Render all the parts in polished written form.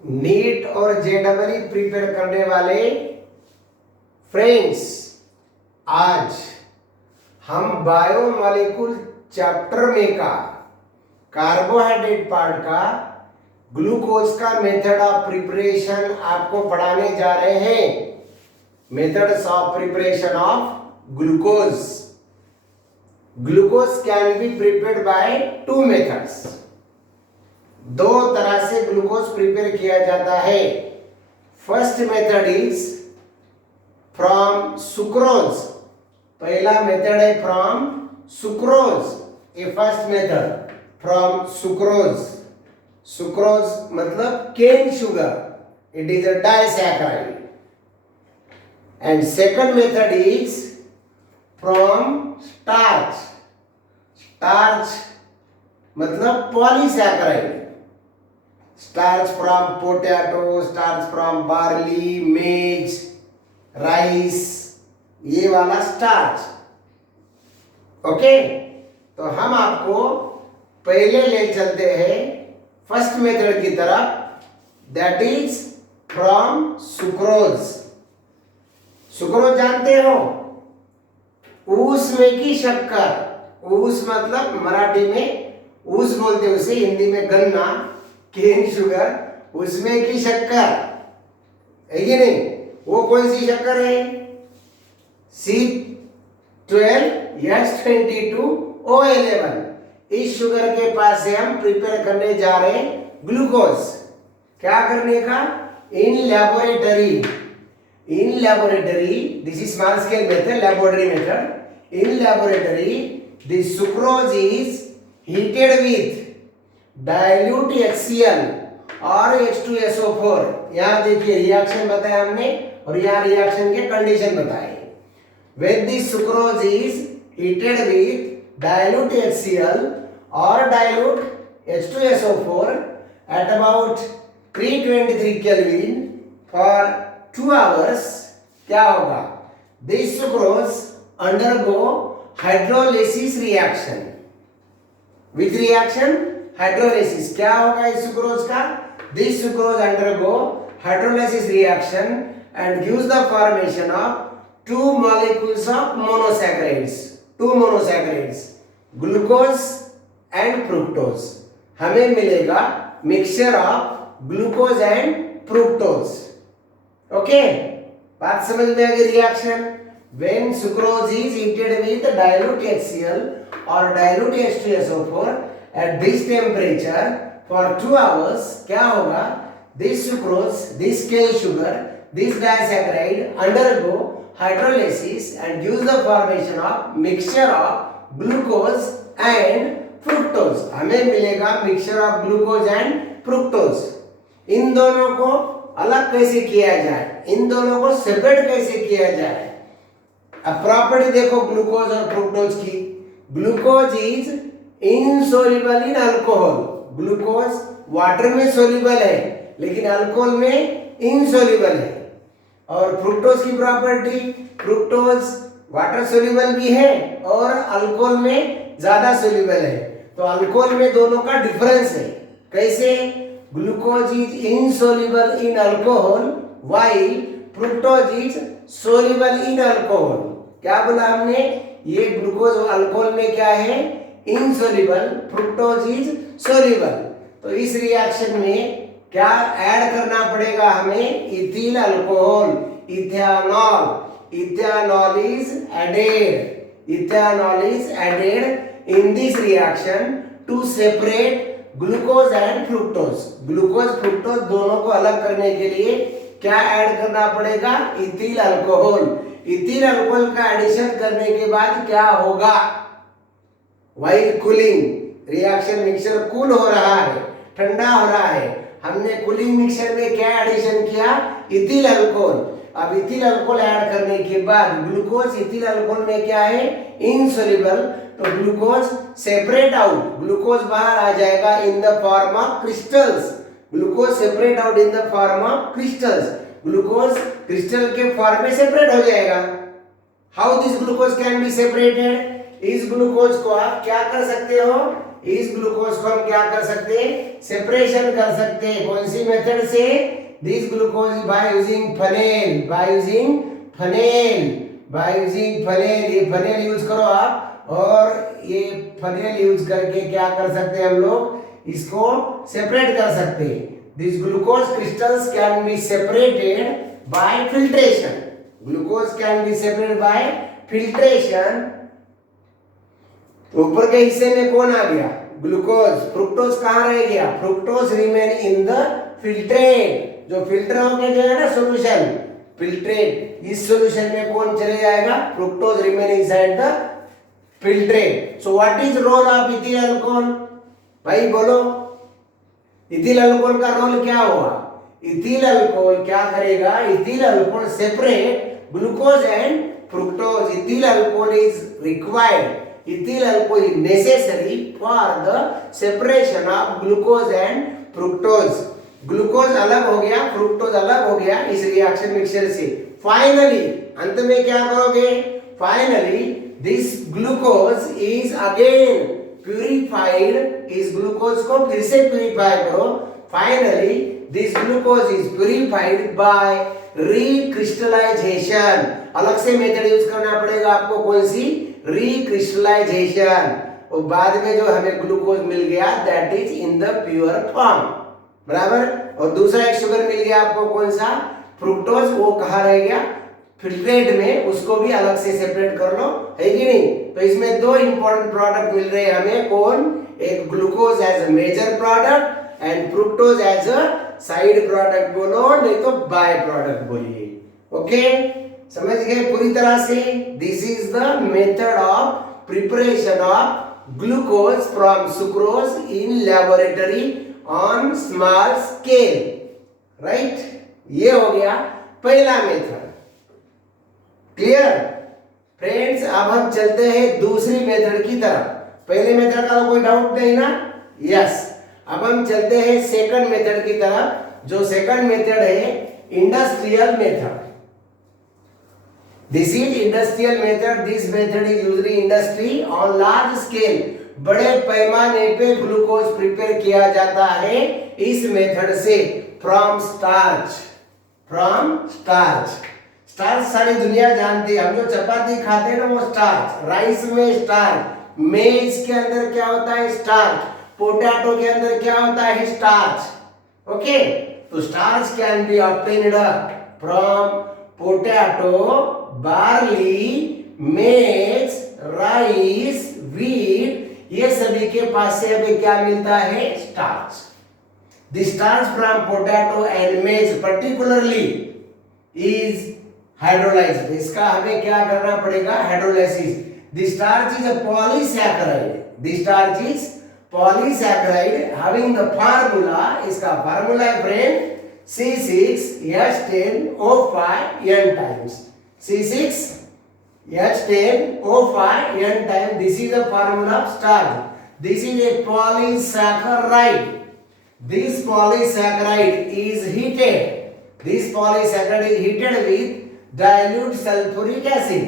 NEET और जेडबल prepare करने वाले फ्रेंड्स, आज हम बायोमोलिक्यूल चैप्टर में का कार्बोहाइड्रेट पार्ट का ग्लूकोज का मेथड ऑफ प्रिपरेशन आपको पढ़ाने जा रहे हैं। Methods of preparation of glucose. Glucose can be prepared by two methods. दो तरह से ग्लूकोज प्रिपेयर किया जाता है। First method is from sucrose. पहला मेथड है from sucrose. A first method from sucrose. Sucrose मतलब cane sugar, it is a disaccharide. And second method is from starch. Starch मतलब polysaccharide. Starch from potato, starch from barley, मेज, rice, ये वाला starch. Okay, तो हम आपको पहले ले चलते हैं फर्स्ट मेथड की तरफ, that is from sucrose. Sucrose जानते हो? ऊस में की शक्कर। ऊस मतलब मराठी में ऊस बोलते हैं उसे, हिंदी में गन्ना, केन शुगर, उसमें की शक्कर है कि नहीं? वो कौन सी शक्कर है? C12H22O11। इस शुगर के पास से हम प्रिपेयर करने जा रहे हैं ग्लूकोज। क्या करने का? In laboratory. In laboratory, this is small scale method, laboratory method. In laboratory this sucrose is heated with dilute HCl और H2SO4। यहाँ देखिए रिएक्शन बताया हमने और यहाँ रिएक्शन के कंडीशन बताए। When the sucrose is heated with dilute HCl or dilute H2SO4 at about 323 Kelvin for 2 hours, क्या होगा? This sucrose undergo hydrolysis reaction. Which reaction? Hydrolysis। क्या होगा इस सुक्रोज का? This sucrose undergo hydrolysis reaction and gives the formation of two molecules of monosaccharides। Two monosaccharides, glucose and fructose। हमें मिलेगा mixture of glucose and fructose। Okay, बात समझ में आ गई? Reaction when sucrose is heated with dilute HCl or dilute H2SO4 at this temperature for 2 hours, क्या होगा? This sucrose, this cane sugar, this disaccharide undergo hydrolysis and gives the formation of mixture of glucose and fructose। हमें मिलेगा mixture of glucose and fructose। इन दोनों को अलग कैसे किया जाए, इन दोनों को सेपरेट कैसे किया जाए? अब प्रॉपर्टी देखो ग्लूकोज और फ्रुक्टोज की। Glucose is insoluble in alcohol. Glucose water में सोल्युबल है लेकिन अल्कोहल में इनसोल्युबल है। और फ्रुक्टोज की प्रॉपर्टी, फ्रुक्टोज वाटर सोल्युबल भी है और अल्कोहल में ज्यादा सोल्युबल है। तो अल्कोहल में दोनों का डिफरेंस है। कैसे? Glucose is insoluble in alcohol while fructose is soluble in alcohol. क्या बोला हमने? ये ग्लूकोज अल्कोहल में क्या है? Insoluble, fructose is soluble. तो इस रिएक्शन में क्या ऐड करना पड़ेगा हमें? Ethyl alcohol, ethanol. Ethanol is added. Ethanol is added in this reaction to separate glucose and fructose. Glucose fructose दोनों को अलग करने के लिए क्या ऐड करना पड़ेगा? Ethyl alcohol. इथिल अल्कोहल का एडिशन करने के बाद क्या होगा? While cooling, reaction mixture cool हो रहा है, ठंडा हो रहा है। हमने कूलिंग मिक्सचर में क्या एडिशन किया? Ethyl alcohol. अब इथिल अल्कोहल ऐड करने के बाद ग्लूकोज इथिल अल्कोहल में क्या है? इनसोल्युबल। तो ग्लूकोज सेपरेट आउट, ग्लूकोज बाहर आ जाएगा in the form of crystals. Glucose separate out in the form of crystals. Glucose crystal के फॉर्म में सेपरेट हो जाएगा। How this glucose can be separated? इस ग्लूकोज को आप क्या कर सकते हो? इस ग्लूकोज को हम क्या कर सकते हैं, सेपरेशन कर सकते हैं। कौन सी मेथड से, this glucose by using funnel, by using funnel, by using funnel. ये फनेल यूज करो आप, और ये फनेल यूज करके क्या कर सकते हैं हम लोग, इसको सेपरेट कर सकते हैं। This glucose crystals can be separated by filtration, glucose can be separated by filtration. ऊपर के हिस्से में कौन आ गया, ग्लूकोज। फ्रुक्टोज कहाँ रह गया, fructose remain in the filtrate, जो फिल्टर होके जो है ना सॉल्यूशन, फिल्ट्रेट, इस सॉल्यूशन में कौन चले जाएगा, fructose remain inside the filtrate. So what is role of ethyl alcohol, भाई बोलो, इथिल अल्कोहल का रोल क्या हुआ। इथिल अल्कोहल क्या करेगा, ethyl alcohol separate glucose and fructose. Ethyl alcohol is required, ethyl alcohol is necessary for the separation of glucose and fructose। Glucose अलग हो गया, फ्रुक्टोज अलग हो गया इस रिएक्शन मिक्सचर से। फाइनली अंत में क्या करोगे, finally this glucose is again purified, इस ग्लूकोज को फिर से प्यूरिफाई करो। Finally this glucose is purified bye recrystallisation. अलग से मेथड यूज करना पड़ेगा आपको, कौन सी, रिक्रिस्टलाइजेशन। और बाद में जो हमें ग्लूकोज मिल गया that is in the pure form, बराबर। और दूसरा एक शुगर मिल गया आपको, कौन सा, फ्रुक्टोज, वो कहाँ रह गया, फिल्ट्रेट में, उसको भी अलग से सेपरेट कर लो, है कि नहीं। तो इसमें दो इंपॉर्टेंट प्रोडक्ट मिल रहे हैं हमें, कौन, एक glucose as a major product and fructose as a side product बोलो, नहीं तो बाय प्रोडक्ट बोलिए। ओके, समझ गए पूरी तरह से। This is the method of preparation of glucose from sucrose in laboratory on small scale, right. ये हो गया पहला मेथड, क्लियर फ्रेंड्स। अब हम चलते हैं दूसरी मेथड की तरफ। पहले मेथड का कोई डाउट नहीं ना, यस। अब हम चलते हैं सेकंड मेथड की तरफ, जो सेकंड मेथड है industrial method. This is industrial method, this method is used in industry on large scale. बड़े पैमाने पे ग्लूकोज प्रिपेयर किया जाता है इस मेथड से, from starch, from starch. Starch सारी दुनिया जानती है, हम जो चपाती खाते हैं ना वो स्टार्च, राइस में स्टार्च, मेज के अंदर क्या होता है, स्टार्च, पोटैटो के अंदर क्या होता है, स्टार्च। ओके, तो starch can be obtained from potato, barley, मेज, राइस, व्हीट, ये सभी के पास से हमें क्या मिलता है, starch. The starch from potato and मेज पर्टिकुलरली इज हाइड्रोलाइज्ड। इसका हमें क्या करना पड़ेगा, hydrolysis. The starch is a polysaccharide, the starch is polysaccharide having the formula, इसका फार्मूला है friend C6H10O5 n times, C6H10O5 n times. This is the formula of starch. This is a polysaccharide. This polysaccharide is heated. This polysaccharide is heated with dilute sulfuric acid.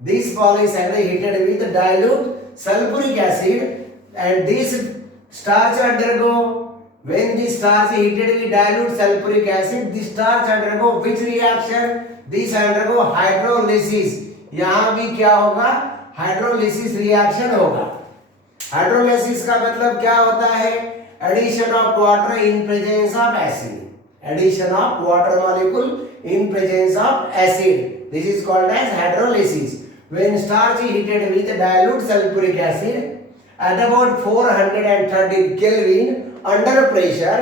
This polysaccharide is heated with dilute sulfuric acid, and this starch undergo, when the starch is heated with dilute sulfuric acid, the starch undergo which reaction? This undergo hydrolysis. यहाँ भी क्या होगा, hydrolysis reaction होगा। Hydrolysis का मतलब क्या होता है, addition of water in presence of acid, addition of water molecule in presence of acid, this is called as hydrolysis. When starch is heated with dilute sulfuric acid at about 430 Kelvin under pressure,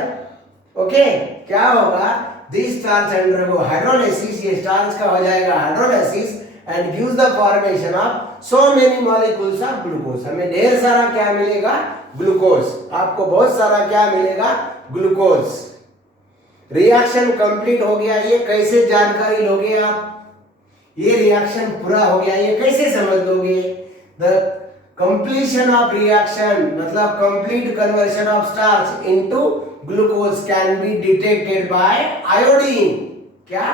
okay, क्या होगा, this starch undergo hydrolysis, ये starch का हो जाएगा hydrolysis and gives the formation of so many molecules of glucose। हमें ढेर सारा क्या मिलेगा, ग्लूकोज। आपको बहुत सारा क्या मिलेगा, ग्लूकोज। रिएक्शन कंप्लीट हो गया, ये कैसे जानकारी लोगे आप, ये रिएक्शन पूरा हो गया, ये कैसे समझ लोगे। द कंप्लीशन ऑफ रिएक्शन मतलब complete conversion of starch into glucose can be detected by iodine. क्या,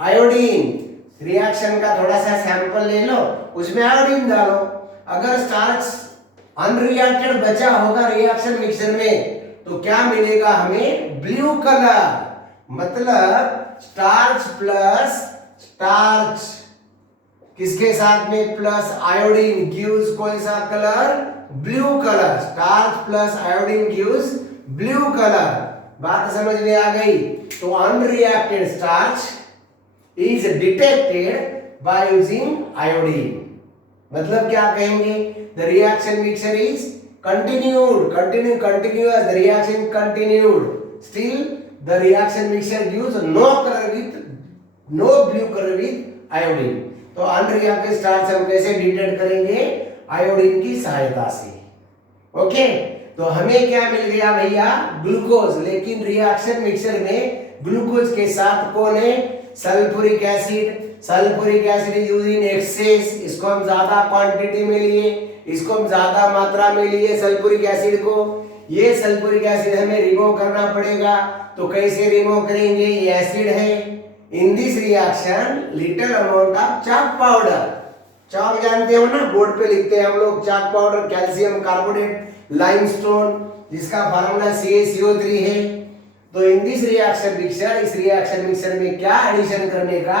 आयोडीन। रिएक्शन का थोड़ा सा सैंपल ले लो, उसमें आयोडीन डालो। अगर स्टार्च अनरिएक्टेड बचा होगा रिएक्शन मिक्सचर में तो क्या मिलेगा हमें? Blue colour. मतलब स्टार्च प्लस स्टार्च किसके साथ में? प्लस आयोडीन गिव्स कौन सा colour? Blue colour. Starch plus iodine gives blue colour. बात समझ में आ गई? तो unreacted starch is detected by using iodine. मतलब क्या कहेंगे? The reaction mixture is continuous, the reaction continued, still the reaction mixture gives no blue color with iodine. तो unreacted starch हम कैसे डिटेक्ट करेंगे? आयोडीन की सहायता से। ओके, तो हमें क्या मिल गया भैया? ग्लूकोज। लेकिन रिएक्शन मिक्सचर में ग्लूकोज के साथ कौन है? Sulphuric acid. Sulphuric acid is used in excess. इसको हम ज्यादा क्वांटिटी में लिए, इसको हम ज्यादा मात्रा में लिए सल्फ्यूरिक एसिड को। ये सल्फ्यूरिक एसिड हमें रिमूव करना पड़ेगा। तो कैसे रिमूव करेंगे? ये एसिड है। In this reaction little amount of chalk powder. Chalk जानते हो ना, बोर्ड पे लिखते हैं हम लोग chalk powder, calcium carbonate, limestone, जिसका फार्मूला CaCO3 है। तो इन दिस रिएक्शन मिक्सचर, इस रिएक्शन मिक्सचर में क्या एडिशन करने का?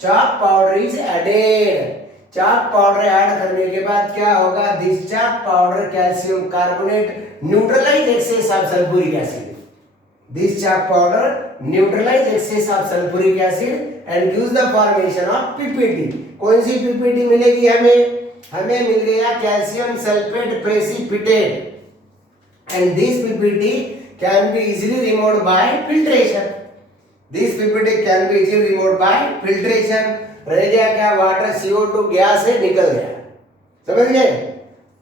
Chalk powder is added. Chalk powder add करने के बाद क्या होगा? This chalk powder calcium carbonate neutralise excess of sulphuric acid. This chalk powder neutralise excess of sulphuric acid and gives the formation of PPT. कौन सी PPT मिलेगी हमें? हमें मिल गया calcium sulphate precipitate and this PPT can be easily removed by filtration. This PPT can be easily removed by filtration. रह गया क्या? वाटर, CO2 गैस से निकल गया। समझ गए?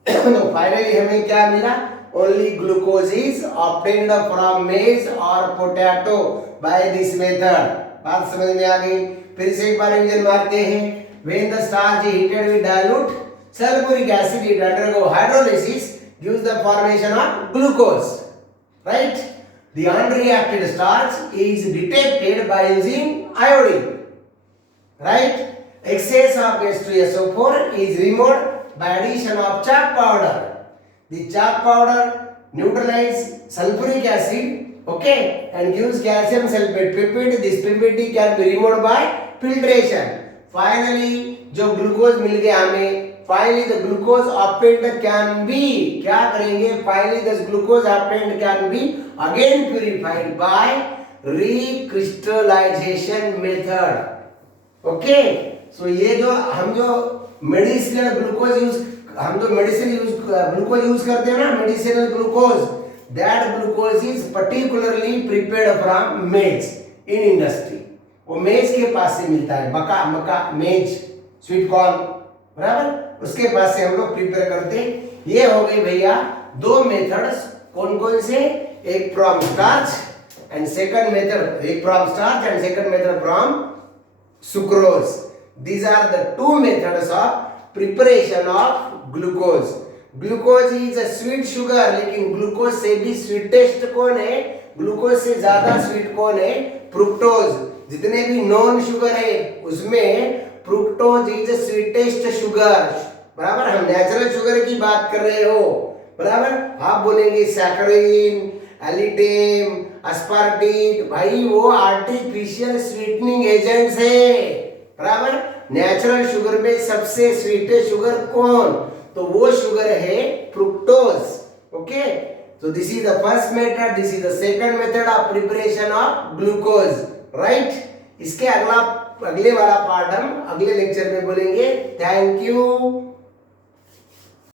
तो फाइनली हमें क्या मिला? Only glucose is obtained from मेज और पोटैटो बाय दिस मेथड। बात समझ में आ गई? फिर से एक बार रिवीजन मारते हैं। When the starch is heated with dilute sulphuric acid it undergo hydrolysis gives the formation of glucose, right? The unreacted starch is detected by using iodine, right? Excess of H2SO4 is removed by addition of chalk powder. The chalk powder neutralizes sulfuric acid, okay, and gives calcium sulfate pipette. This pipette can be removed by filtration. Finally, जो glucose मिल गया हमें, finally the glucose obtained can be, क्या करेंगे? Finally the glucose obtained can be again purified by recrystallization method. Okay, so ये जो हम जो medicinal glucose use, हम जो ग्लूकोज यूज करते हैं ना, medicinal glucose, that glucose is particularly prepared from maize in industry. वो मेज के पास से मिलता है, मका मेज, स्वीट कॉर्न, बराबर, उसके पास से हम लोग प्रिपेयर करते हैं। ये हो गई भैया दो मेथड्स। कौन कौन से? एक from starch and second method, एक from starch and second method from sucrose. These are the two methods of preparation of glucose. Glucose is a sweet sugar, लेकिन ग्लूकोज से भी स्वीटेस्ट कौन है? ग्लूकोज से ज्यादा स्वीट कौन है? फ्रुक्टोज। जितने भी नॉन शुगर है उसमें फ्रुक्टोज इज स्वीटेस्ट शुगर, बराबर। हम नेचुरल शुगर की बात कर रहे हो, बराबर। आप बोलेंगे सैकरिन, एलिटेम, अस्पार्टिक, भाई वो आर्टिफिशियल स्वीटनिंग एजेंट्स है, बराबर। नेचुरल शुगर में सबसे स्वीटेस्ट शुगर कौन? तो वो शुगर है fructose. Okay, so this is the first method, this is the second method of preparation of glucose, right? इसके अगले वाला पार्ट हम अगले लेक्चर में बोलेंगे। Thank you.